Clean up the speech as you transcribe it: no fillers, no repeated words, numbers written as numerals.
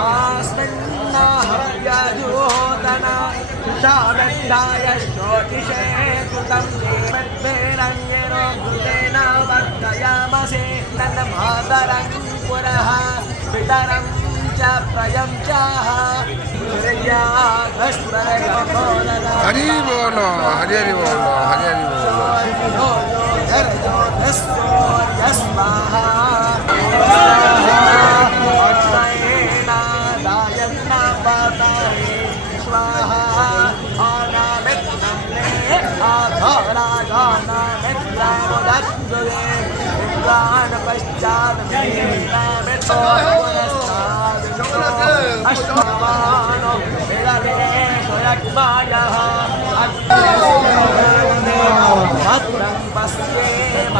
स्वाहास्मिन्नाहव्यजोदना शावण्डाय ज्योतिषे कृतं देवद्भिरन्यनो कृतेन वर्तयामसे तन्मातरं पुरः पितरं च प्रयं चाह हरि बोलो हरि हरि बोलो हरि हरि भद्रं पश्येम